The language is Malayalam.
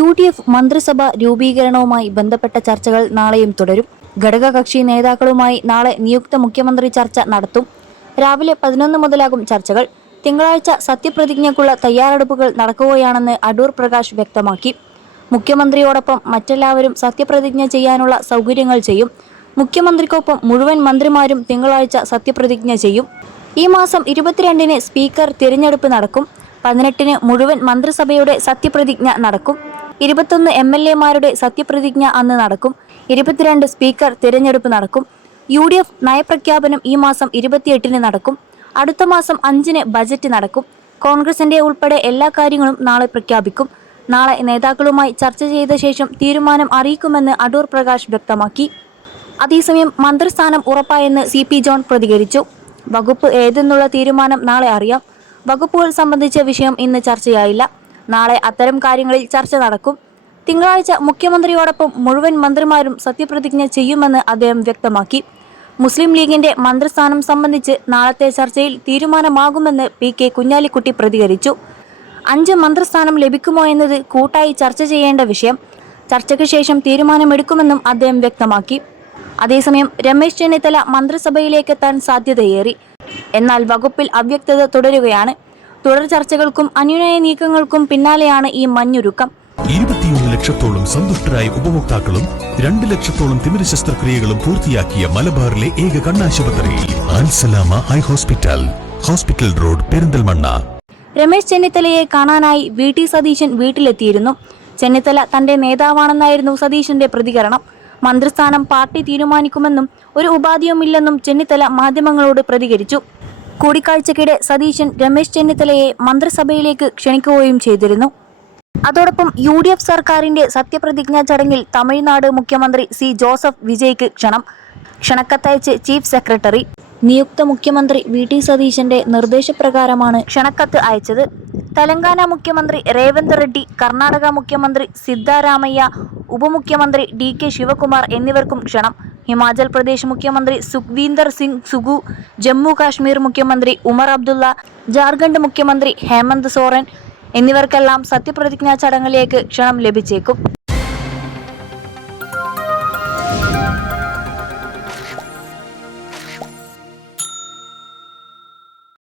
UDF മന്ത്രിസഭ രൂപീകരണവുമായി ബന്ധപ്പെട്ട ചർച്ചകൾ നാളെയും തുടരും. ഘടകകക്ഷി നേതാക്കളുമായി നാളെ നിയുക്ത മുഖ്യമന്ത്രി ചർച്ച നടത്തും. രാവിലെ 11 മുതലാകും ചർച്ചകൾ. തിങ്കളാഴ്ച സത്യപ്രതിജ്ഞയ്ക്കുള്ള തയ്യാറെടുപ്പുകൾ നടക്കുകയാണെന്ന് അടൂർ പ്രകാശ് വ്യക്തമാക്കി. മുഖ്യമന്ത്രിയോടൊപ്പം മറ്റെല്ലാവരും സത്യപ്രതിജ്ഞ ചെയ്യാനുള്ള സൗകര്യങ്ങൾ ചെയ്യും. മുഖ്യമന്ത്രിക്കൊപ്പം മുഴുവൻ മന്ത്രിമാരും തിങ്കളാഴ്ച സത്യപ്രതിജ്ഞ ചെയ്യും. ഈ മാസം 22-ന് സ്പീക്കർ തിരഞ്ഞെടുപ്പ് നടക്കും. 18-ന് മുഴുവൻ മന്ത്രിസഭയുടെ സത്യപ്രതിജ്ഞ നടക്കും. 21 MLA-മാരുടെ സത്യപ്രതിജ്ഞ അന്ന് നടക്കും. 22 സ്പീക്കർ തിരഞ്ഞെടുപ്പ് നടക്കും. UDF നയപ്രഖ്യാപനം ഈ മാസം 28-ന് നടക്കും. അടുത്ത മാസം 5-ന് ബജറ്റ് നടക്കും. കോൺഗ്രസിന്റെ ഉൾപ്പെടെ എല്ലാ കാര്യങ്ങളും നാളെ പ്രഖ്യാപിക്കും. നാളെ നേതാക്കളുമായി ചർച്ച ചെയ്ത ശേഷം തീരുമാനം അറിയിക്കുമെന്ന് അടൂർ പ്രകാശ് വ്യക്തമാക്കി. അതേസമയം മന്ത്രിസ്ഥാനം ഉറപ്പായെന്ന് CP ജോൺ പ്രതികരിച്ചു. വകുപ്പ് ഏതെന്നുള്ള തീരുമാനം നാളെ അറിയാം. വകുപ്പുകൾ സംബന്ധിച്ച വിഷയം ഇന്ന് ചർച്ചയായില്ല. നാളെ അത്തരം കാര്യങ്ങളിൽ ചർച്ച നടക്കും. തിങ്കളാഴ്ച മുഖ്യമന്ത്രിയോടൊപ്പം മുഴുവൻ മന്ത്രിമാരും സത്യപ്രതിജ്ഞ ചെയ്യുമെന്ന് അദ്ദേഹം വ്യക്തമാക്കി. മുസ്ലിം ലീഗിന്റെ മന്ത്രിസ്ഥാനം സംബന്ധിച്ച് നാളത്തെ ചർച്ചയിൽ തീരുമാനമാകുമെന്ന് PK കുഞ്ഞാലിക്കുട്ടി പ്രതികരിച്ചു. 5 മന്ത്രിസ്ഥാനം ലഭിക്കുമോ എന്നത് കൂട്ടായി ചർച്ച ചെയ്യേണ്ട വിഷയം. ചർച്ചയ്ക്ക് ശേഷം തീരുമാനമെടുക്കുമെന്നും അദ്ദേഹം വ്യക്തമാക്കി. അതേസമയം രമേശ് ചെന്നിത്തല മന്ത്രിസഭയിലേക്കെത്താൻ സാധ്യതയേറി. എന്നാൽ വകുപ്പിൽ അവ്യക്തത തുടരുകയാണ്. തുടർ ചർച്ചകൾക്കും അനുനയ നീക്കങ്ങൾക്കും പിന്നാലെയാണ് ഈ മഞ്ഞുരുക്കം. 21 ലക്ഷത്തോളം സന്തുഷ്ടരായ ഉപഭോക്താക്കളും 2 ലക്ഷത്തോളം തിമിര ശസ്ത്രക്രിയകളും പൂർത്തിയാക്കിയ മലബാറിലെ ഏക കണ്ണാശുപത്രി Al Salama eye hospital, hospital road, Perinthalmanna. Ramesh ചെന്നിത്തലയെ കാണാനായി VT സതീശൻ വീട്ടിലെത്തിയിരുന്നു. ചെന്നിത്തല തന്റെ നേതാവാണെന്നായിരുന്നു സതീശന്റെ പ്രതികരണം. മന്ത്രിസ്ഥാനം പാർട്ടി തീരുമാനിക്കുമെന്നും ഒരു ഉപാധിയുമില്ലെന്നും ചെന്നിത്തല മാധ്യമങ്ങളോട് പ്രതികരിച്ചു. കൂടിക്കാഴ്ചയ്ക്കിടെ സതീശൻ രമേശ് ചെന്നിത്തലയെ മന്ത്രിസഭയിലേക്ക് ക്ഷണിക്കുകയും ചെയ്തിരുന്നു. അതോടൊപ്പം UDF സർക്കാരിന്റെ സത്യപ്രതിജ്ഞാ ചടങ്ങിൽ തമിഴ്നാട് മുഖ്യമന്ത്രി C. ജോസഫ് വിജയ്ക്ക് ക്ഷണക്കത്തയച്ച് ചീഫ് സെക്രട്ടറി. നിയുക്ത മുഖ്യമന്ത്രി VT സതീശന്റെ നിർദ്ദേശപ്രകാരമാണ് ക്ഷണക്കത്ത് അയച്ചത്. തെലങ്കാന മുഖ്യമന്ത്രി രേവന്ത് റെഡ്ഡി, കർണാടക മുഖ്യമന്ത്രി സിദ്ധാരാമയ്യ, ഉപമുഖ്യമന്ത്രി DK ശിവകുമാർ എന്നിവർക്കും ക്ഷണം. ഹിമാചൽ പ്രദേശ് മുഖ്യമന്ത്രി സുഖ്വീന്ദർ സിംഗ് സുഖു, ജമ്മു കാശ്മീർ മുഖ്യമന്ത്രി ഉമർ അബ്ദുള്ള, ജാർഖണ്ഡ് മുഖ്യമന്ത്രി ഹേമന്ത് സോറൻ എന്നിവർക്കെല്ലാം സത്യപ്രതിജ്ഞാ ചടങ്ങിലേക്ക് ക്ഷണം ലഭിച്ചേക്കും.